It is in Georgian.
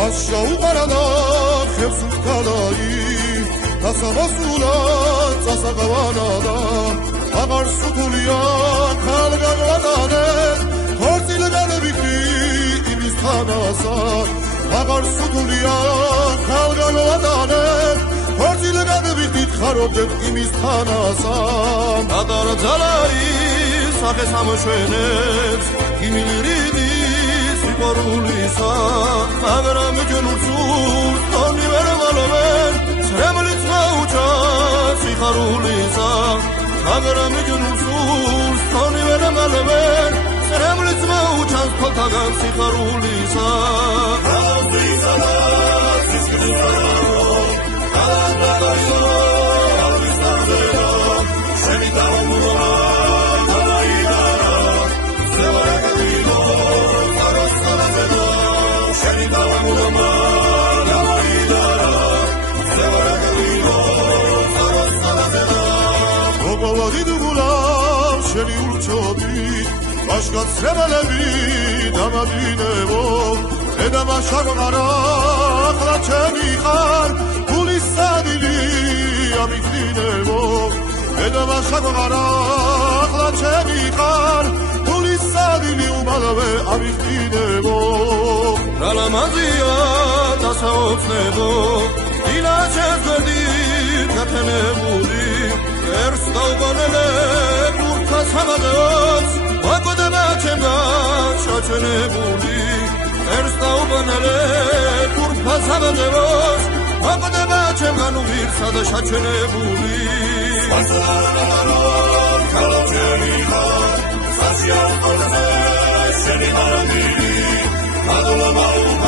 ვაშაუყარანა ხევს უთხალაი დასამასულა წასაყავანადა აღარ სუთულია ხალგაგადანე ხორცილგანებიქი იმის ხანასა აღარ სუთულია ხალგაგადანე ხორცილგანებიქი ხარობდეთ იმის ხანასა ადარა ძალაი სახე სამშვენებს იმილირიდი სიყვარულისა მაგრამ ჯნურსურს თონი ვერ მალავენ სრემლიც მოუჭას სიხარულისა მაგრამ ჯნურსურს თონი ვერ მალავენ სრემლიც მოუჭას თოთაგან სიხარულისა ალვისა და სისკრა ალაბაიო ალვისა და შენი დაუმულა შენი ურჩობი ვაშგაცრებელები დამადინებო ედამაშაგარა ახლა ჩემი ხარ გულის სადილი ამიქნინებო ედამაშაგარა ახლა ჩემი ხარ გულის სადილი უმალავე ამიქნინებო რა ლამაზია დასაოცნებო ილაჩეს გვერდით გათენებული ერს დაუგონელე სამადოს ვაკოდება ჩემგან შაჩენებული ერს დაუგონელე თურქა სამადოს ვაკოდება ჩემგან უღირსა და შაჩენებული ვასალამარო ქალჩემიხა სასიაყოლზე შენი მარადი მადლობა